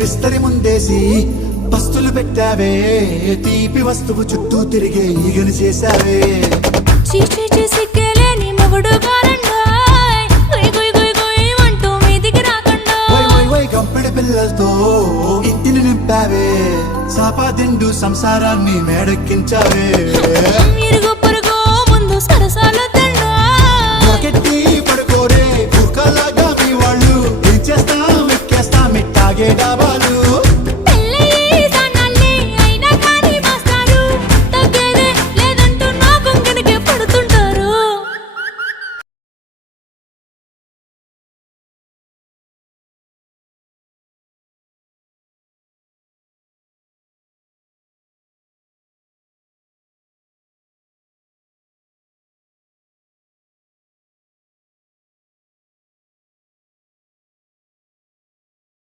విస్తరి ముందేసి పస్తులు పెట్టావే తీపి వస్తువు చుట్టూ తిరిగే ఈగను చేశావే చీచీ సిగ్గలేని మొగుడు కారండాయ్ గుయ్ గుయ్ గుయ్ గుయ్ అంటూ మీదికి రాకండా గంపెడి పిల్లలతో ఇంటిని నింపావే సాపాదిండు సంసారాన్ని మేడెక్కించావే ఇరుగు పొరుగు ముందు సరసాల తండా రాకెట్టి పడుకోరే కుక్కలాగా మీ వాళ్ళు ఏం చేస్తాం ఎక్కేస్తాం ఇట్టాగే డాబా